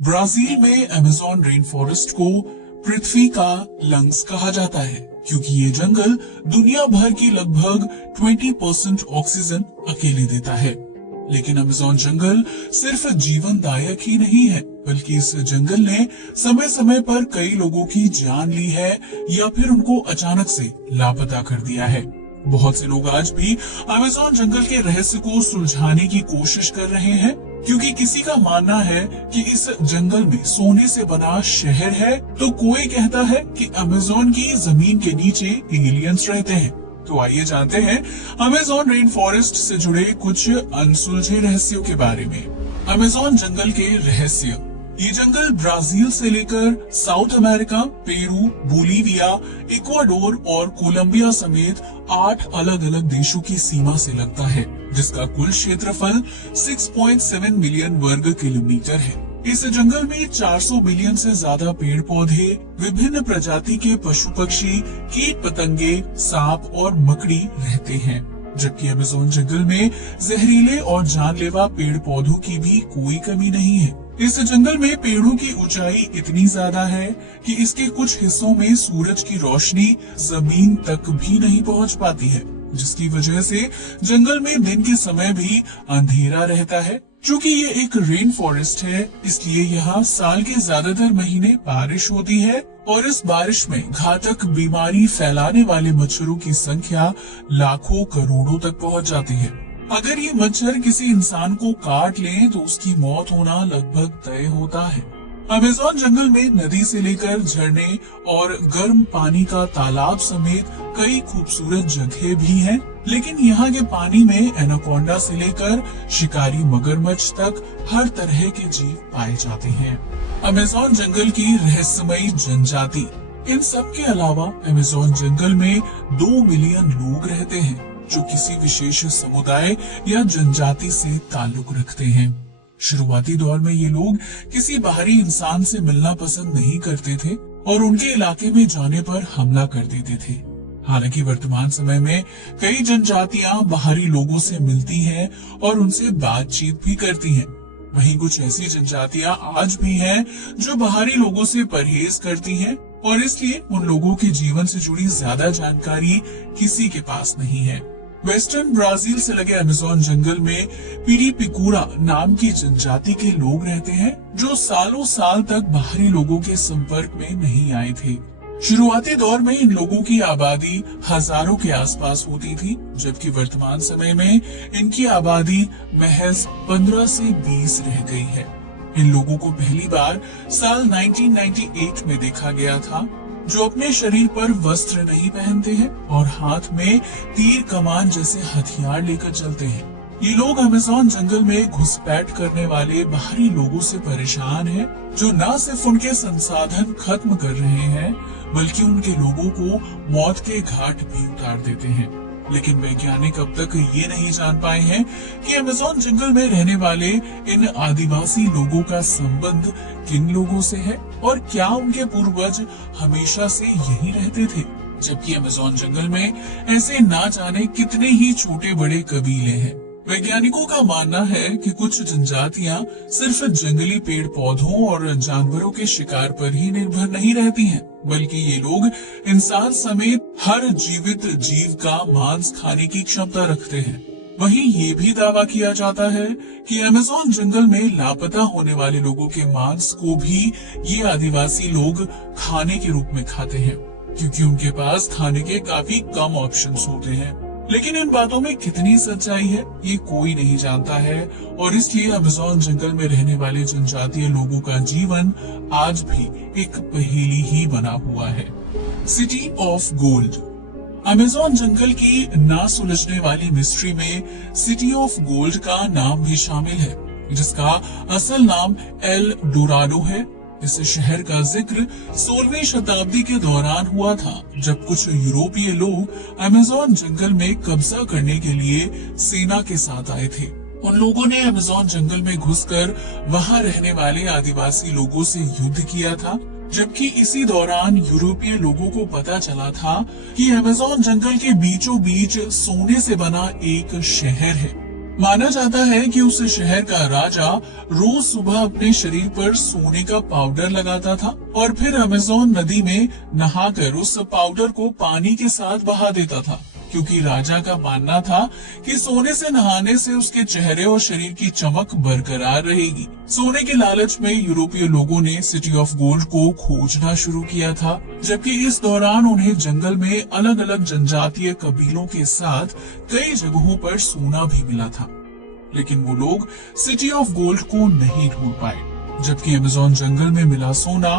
Brazil में Amazon rain forest को पृथ्वी का लंग्स कहा जाता है क्योंकि ये जंगल दुनिया भर की लगभग 20% ऑक्सीजन अकेले देता है। लेकिन अमेज़न जंगल सिर्फ जीवनदायक ही नहीं है, बल्कि इस जंगल ने समय समय पर कई लोगों की जान ली है या फिर उनको अचानक से लापता कर दिया है। बहुत से लोग आज भी अमेज़न जंगल के रहस्य को सुलझाने की कोशिश कर रहे हैं, क्योंकि किसी का मानना है कि इस जंगल में सोने से बना शहर है, तो कोई कहता है कि अमेज़न की जमीन के नीचे एलियंस रहते हैं। तो आइए जानते हैं अमेज़न रेन फॉरेस्ट से जुड़े कुछ अनसुलझे रहस्यों के बारे में। अमेज़न जंगल के रहस्य। ये जंगल ब्राजील से लेकर south America, Peru, Bolivia, Ecuador और कोलंबिया समेत 8 अलग अलग देशों की सीमा से लगता है, जिसका कुल क्षेत्रफल 6.7 मिलियन वर्ग किलोमीटर है। इस जंगल में 400 बिलियन से ज्यादा पेड़ पौधे, विभिन्न प्रजाति के पशु पक्षी, कीट पतंगे, सांप और मकड़ी रहते हैं, जबकि अमेज़न जंगल में जहरीले और जानलेवा पेड़ पौधों की भी कोई कमी नहीं है। इस जंगल में पेड़ों की ऊंचाई इतनी ज्यादा है कि इसके कुछ हिस्सों में सूरज की रोशनी जमीन तक भी नहीं पहुंच पाती है, जिसकी वजह से जंगल में दिन के समय भी अंधेरा रहता है। चूँकि ये एक रेन फॉरेस्ट है, इसलिए यहाँ साल के ज्यादातर महीने बारिश होती है और इस बारिश में घातक बीमारी फैलाने वाले मच्छरों की संख्या लाखों करोड़ों तक पहुँच जाती है। अगर ये मच्छर किसी इंसान को काट ले तो उसकी मौत होना लगभग तय होता है। अमेज़न जंगल में नदी से लेकर झरने और गर्म पानी का तालाब समेत कई खूबसूरत जगह भी हैं, लेकिन यहाँ के पानी में एनाकोंडा से लेकर शिकारी मगरमच्छ तक हर तरह के जीव पाए जाते हैं। अमेज़न जंगल की रहस्यमयी जनजाति। इन सब के अलावा अमेज़न जंगल में 2 मिलियन लोग रहते हैं, जो किसी विशेष समुदाय या जनजाति से ताल्लुक रखते हैं। शुरुआती दौर में ये लोग किसी बाहरी इंसान से मिलना पसंद नहीं करते थे और उनके इलाके में जाने पर हमला कर देते थे। हालांकि वर्तमान समय में कई जनजातियां बाहरी लोगों से मिलती हैं और उनसे बातचीत भी करती हैं। वहीं कुछ ऐसी जनजातियां आज भी हैं जो बाहरी लोगों से परहेज करती हैं और इसलिए उन लोगों के जीवन से जुड़ी ज्यादा जानकारी किसी के पास नहीं है। वेस्टर्न ब्राजील से लगे अमेज़न जंगल में पिरीपिकुरा नाम की जनजाति के लोग रहते हैं, जो सालों साल तक बाहरी लोगों के संपर्क में नहीं आए थे। शुरुआती दौर में इन लोगों की आबादी हजारों के आसपास होती थी, जबकि वर्तमान समय में इनकी आबादी महज 15 से 20 रह गई है। इन लोगों को पहली बार साल 1998 में देखा गया था, जो अपने शरीर पर वस्त्र नहीं पहनते हैं और हाथ में तीर कमान जैसे हथियार लेकर चलते हैं। ये लोग अमेज़न जंगल में घुसपैठ करने वाले बाहरी लोगों से परेशान हैं, जो न सिर्फ उनके संसाधन खत्म कर रहे हैं, बल्कि उनके लोगों को मौत के घाट भी उतार देते हैं। लेकिन वैज्ञानिक अब तक ये नहीं जान पाए हैं कि अमेज़न जंगल में रहने वाले इन आदिवासी लोगों का संबंध किन लोगों से है और क्या उनके पूर्वज हमेशा से यही रहते थे। जबकि अमेज़न जंगल में ऐसे ना जाने कितने ही छोटे बड़े कबीले हैं। वैज्ञानिकों का मानना है कि कुछ जनजातियां सिर्फ जंगली पेड़ पौधों और जानवरों के शिकार पर ही निर्भर नहीं रहती हैं, बल्कि ये लोग इंसान समेत हर जीवित जीव का मांस खाने की क्षमता रखते हैं। वहीं ये भी दावा किया जाता है कि अमेज़न जंगल में लापता होने वाले लोगों के मांस को भी ये आदिवासी लोग खाने के रूप में खाते हैं, क्योंकि उनके पास खाने के काफी कम ऑप्शंस होते हैं। लेकिन इन बातों में कितनी सच्चाई है ये कोई नहीं जानता है और इसलिए अमेज़न जंगल में रहने वाले जनजातीय लोगों का जीवन आज भी एक पहेली ही बना हुआ है। City of gold. अमेज़न जंगल की ना सुलझने वाली मिस्ट्री में सिटी ऑफ गोल्ड का नाम भी शामिल है, जिसका असल नाम एल डोराडो है। इस शहर का जिक्र 16वीं शताब्दी के दौरान हुआ था, जब कुछ यूरोपीय लोग अमेज़न जंगल में कब्जा करने के लिए सेना के साथ आए थे। उन लोगों ने अमेज़न जंगल में घुसकर वहां रहने वाले आदिवासी लोगों से युद्ध किया था, जबकि इसी दौरान यूरोपीय लोगों को पता चला था कि अमेज़न जंगल के बीचों बीच सोने से बना एक शहर है। माना जाता है कि उस शहर का राजा रोज सुबह अपने शरीर पर सोने का पाउडर लगाता था और फिर अमेज़न नदी में नहाकर उस पाउडर को पानी के साथ बहा देता था, क्योंकि राजा का मानना था कि सोने से नहाने से उसके चेहरे और शरीर की चमक बरकरार रहेगी। सोने के लालच में यूरोपीय लोगों ने सिटी ऑफ गोल्ड को खोजना शुरू किया था, जबकि इस दौरान उन्हें जंगल में अलग अलग जनजातीय कबीलों के साथ कई जगहों पर सोना भी मिला था, लेकिन वो लोग सिटी ऑफ गोल्ड को नहीं ढूंढ पाए। जबकि अमेज़न जंगल में मिला सोना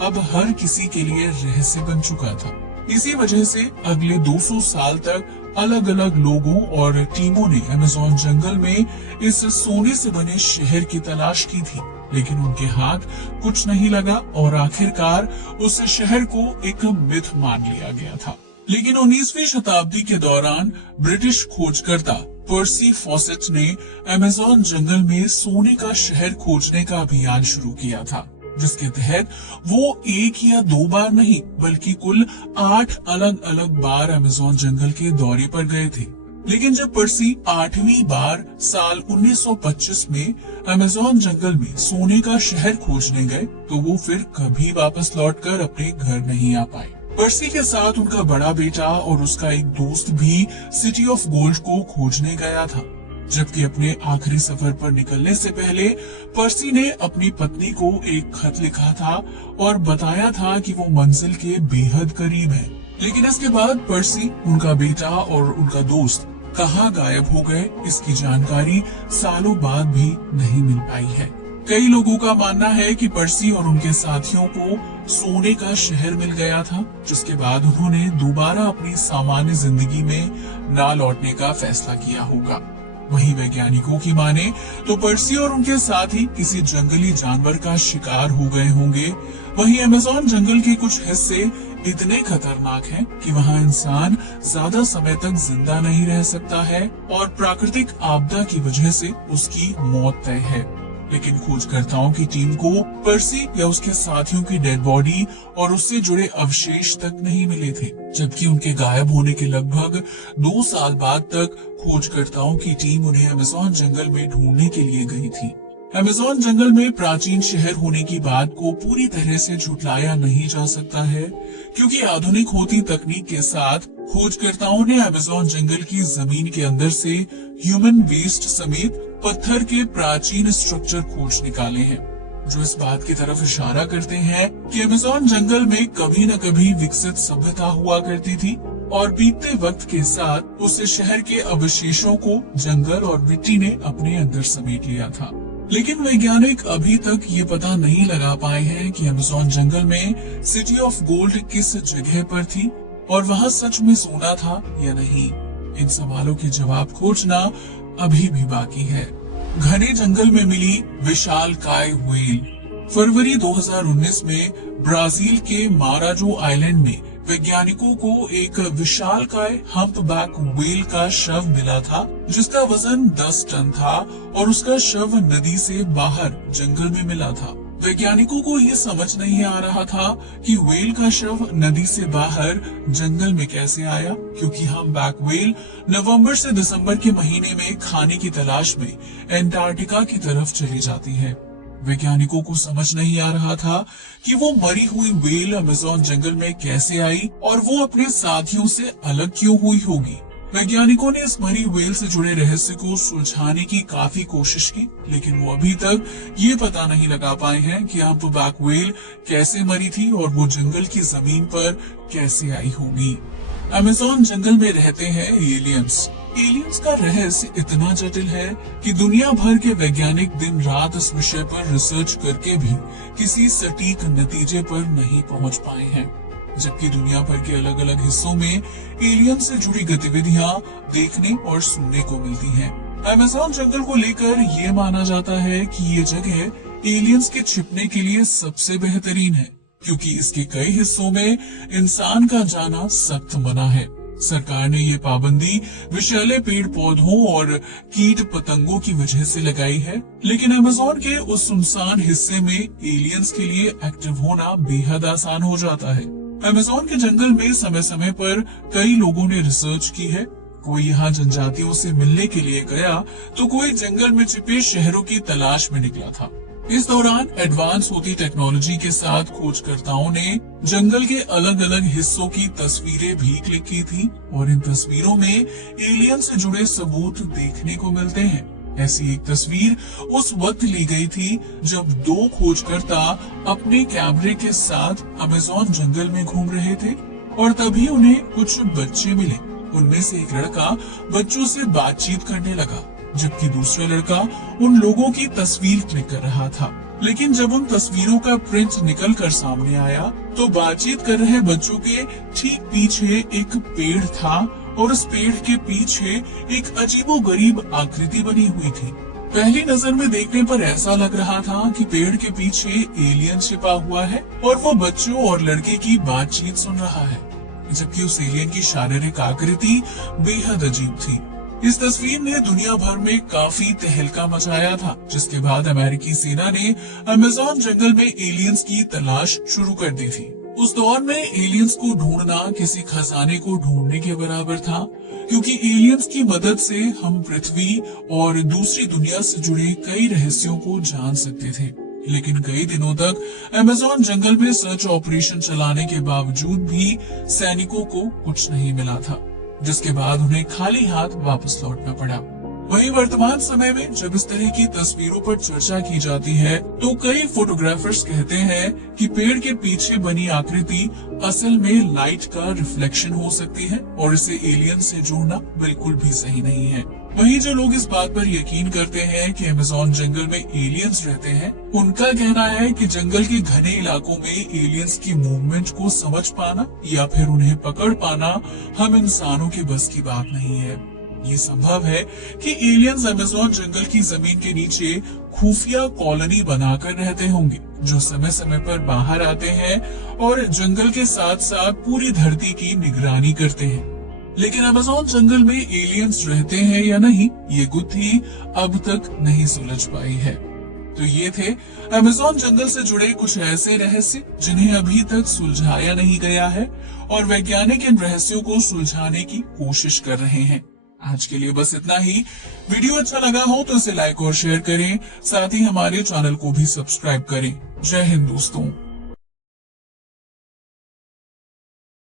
अब हर किसी के लिए रहस्य बन चुका था। इसी वजह से अगले 200 साल तक अलग अलग लोगों और टीमों ने अमेज़न जंगल में इस सोने से बने शहर की तलाश की थी, लेकिन उनके हाथ कुछ नहीं लगा और आखिरकार उस शहर को एक मिथ मान लिया गया था। लेकिन 19वीं शताब्दी के दौरान ब्रिटिश खोजकर्ता पर्सी फॉसेट ने अमेज़न जंगल में सोने का शहर खोजने का अभियान शुरू किया था, जिसके तहत वो एक या 2 बार नहीं बल्कि कुल 8 अलग अलग बार अमेज़न जंगल के दौरे पर गए थे। लेकिन जब पर्सी 8वीं बार साल 1925 में अमेज़न जंगल में सोने का शहर खोजने गए तो वो फिर कभी वापस लौटकर अपने घर नहीं आ पाए। पर्सी के साथ उनका बड़ा बेटा और उसका एक दोस्त भी सिटी ऑफ गोल्ड को खोजने गया था। जबकि अपने आखिरी सफर पर निकलने से पहले पर्सी ने अपनी पत्नी को एक खत लिखा था और बताया था कि वो मंजिल के बेहद करीब है। लेकिन इसके बाद पर्सी, उनका बेटा और उनका दोस्त कहाँ गायब हो गए, इसकी जानकारी सालों बाद भी नहीं मिल पाई है। कई लोगों का मानना है कि पर्सी और उनके साथियों को सोने का शहर मिल गया था, जिसके बाद उन्होंने दोबारा अपनी सामान्य जिंदगी में ना लौटने का फैसला किया होगा। वहीं वैज्ञानिकों की माने तो पर्सी और उनके साथी किसी जंगली जानवर का शिकार हो गए होंगे। वहीं अमेज़न जंगल के कुछ हिस्से इतने खतरनाक हैं कि वहां इंसान ज्यादा समय तक जिंदा नहीं रह सकता है और प्राकृतिक आपदा की वजह से उसकी मौत तय है। लेकिन खोजकर्ताओं की टीम को पर्सी या उसके साथियों की डेड बॉडी और उससे जुड़े अवशेष तक नहीं मिले थे, जबकि उनके गायब होने के लगभग 2 साल बाद तक खोजकर्ताओं की टीम उन्हें अमेज़न जंगल में ढूंढने के लिए गई थी। अमेज़न जंगल में प्राचीन शहर होने की बात को पूरी तरह से झुठलाया नहीं जा सकता है, क्योंकि आधुनिक होती तकनीक के साथ खोजकर्ताओं ने अमेज़न जंगल की जमीन के अंदर से ह्यूमन वेस्ट समेत पत्थर के प्राचीन स्ट्रक्चर खोज निकाले हैं, जो इस बात की तरफ इशारा करते हैं कि अमेज़न जंगल में कभी न कभी विकसित सभ्यता हुआ करती थी और बीतते वक्त के साथ उस शहर के अवशेषों को जंगल और मिट्टी ने अपने अंदर समेट लिया था। लेकिन वैज्ञानिक अभी तक ये पता नहीं लगा पाए हैं कि अमेज़न जंगल में सिटी ऑफ गोल्ड किस जगह पर थी और वहाँ सच में सोना था या नहीं। इन सवालों के जवाब खोजना अभी भी बाकी है। घने जंगल में मिली विशालकाय व्हेल। फरवरी 2019 में ब्राजील के माराजो आइलैंड में वैज्ञानिकों को एक विशालकाय हम्पबैक व्हेल का शव मिला था, जिसका वजन 10 टन था और उसका शव नदी से बाहर जंगल में मिला था। वैज्ञानिकों को ये समझ नहीं आ रहा था कि व्हेल का शव नदी से बाहर जंगल में कैसे आया, क्योंकि हम्पबैक व्हेल नवंबर से दिसंबर के महीने में खाने की तलाश में एंटार्क्टिका की तरफ चली जाती है। वैज्ञानिकों को समझ नहीं आ रहा था कि वो मरी हुई व्हेल अमेज़न जंगल में कैसे आई और वो अपने साथियों से अलग क्यों हुई होगी। वैज्ञानिकों ने इस मरी व्हेल से जुड़े रहस्य को सुलझाने की काफी कोशिश की, लेकिन वो अभी तक ये पता नहीं लगा पाए हैं कि हम्पबैक व्हेल कैसे मरी थी और वो जंगल की जमीन पर कैसे आई होगी। अमेज़न जंगल में रहते हैं एलियंस। एलियंस का रहस्य इतना जटिल है कि दुनिया भर के वैज्ञानिक दिन रात इस विषय पर रिसर्च करके भी किसी सटीक नतीजे पर नहीं पहुंच पाए हैं, जबकि दुनिया भर के अलग अलग हिस्सों में एलियन से जुड़ी गतिविधियां देखने और सुनने को मिलती हैं। अमेज़न जंगल को लेकर ये माना जाता है कि ये जगह एलियंस के छिपने के लिए सबसे बेहतरीन है, क्योंकि इसके कई हिस्सों में इंसान का जाना सख्त मना है। सरकार ने ये पाबंदी विषैले पेड़ पौधों और कीट पतंगों की वजह से लगाई है, लेकिन अमेज़न के उस सुनसान हिस्से में एलियंस के लिए एक्टिव होना बेहद आसान हो जाता है। अमेज़न के जंगल में समय समय पर कई लोगों ने रिसर्च की है। कोई यहाँ जनजातियों से मिलने के लिए गया तो कोई जंगल में छिपे शहरों की तलाश में निकला था। इस दौरान एडवांस होती टेक्नोलॉजी के साथ खोजकर्ताओं ने जंगल के अलग अलग हिस्सों की तस्वीरें भी क्लिक की थी और इन तस्वीरों में एलियन से जुड़े सबूत देखने को मिलते हैं। ऐसी एक तस्वीर उस वक्त ली गई थी जब दो खोजकर्ता अपने कैमरे के साथ अमेज़न जंगल में घूम रहे थे और तभी उन्हें कुछ बच्चे मिले। उनमें से एक लड़का बच्चों से बातचीत करने लगा, जबकि दूसरा लड़का उन लोगों की तस्वीर क्लिक कर रहा था। लेकिन जब उन तस्वीरों का प्रिंट निकल कर सामने आया तो बातचीत कर रहे बच्चों के ठीक पीछे एक पेड़ था और उस पेड़ के पीछे एक अजीबोगरीब आकृति बनी हुई थी। पहली नजर में देखने पर ऐसा लग रहा था कि पेड़ के पीछे एलियन छिपा हुआ है और वो बच्चों और लड़के की बातचीत सुन रहा है, जबकि उस एलियन की शारीरिक आकृति बेहद अजीब थी। इस तस्वीर ने दुनिया भर में काफी तहलका मचाया था, जिसके बाद अमेरिकी सेना ने अमेज़न जंगल में एलियंस की तलाश शुरू कर दी थी। उस दौर में एलियंस को ढूंढना किसी खजाने को ढूंढने के बराबर था, क्योंकि एलियंस की मदद से हम पृथ्वी और दूसरी दुनिया से जुड़े कई रहस्यों को जान सकते थे। लेकिन कई दिनों तक अमेज़न जंगल में सर्च ऑपरेशन चलाने के बावजूद भी सैनिकों को कुछ नहीं मिला था, जिसके बाद उन्हें खाली हाथ वापस लौटना पड़ा। वहीं वर्तमान समय में जब इस तरह की तस्वीरों पर चर्चा की जाती है तो कई फोटोग्राफर्स कहते हैं कि पेड़ के पीछे बनी आकृति असल में लाइट का रिफ्लेक्शन हो सकती है और इसे एलियन से जोड़ना बिल्कुल भी सही नहीं है। वहीं जो लोग इस बात पर यकीन करते हैं कि अमेज़न जंगल में एलियंस रहते हैं, उनका कहना है कि जंगल के घने इलाकों में एलियंस की मूवमेंट को समझ पाना या फिर उन्हें पकड़ पाना हम इंसानों के बस की बात नहीं है। ये संभव है कि एलियंस अमेज़न जंगल की जमीन के नीचे खुफिया कॉलोनी बनाकर रहते होंगे, जो समय समय पर बाहर आते हैं और जंगल के साथ साथ पूरी धरती की निगरानी करते हैं। लेकिन अमेज़न जंगल में एलियंस रहते हैं या नहीं, ये गुत्थी अब तक नहीं सुलझ पाई है। तो ये थे अमेज़न जंगल से जुड़े कुछ ऐसे रहस्य जिन्हें अभी तक सुलझाया नहीं गया है और वैज्ञानिक इन रहस्यों को सुलझाने की कोशिश कर रहे हैं। आज के लिए बस इतना ही। वीडियो अच्छा लगा हो तो इसे लाइक और शेयर करें, साथ ही हमारे चैनल को भी सब्सक्राइब करें। जय हिंद दोस्तों।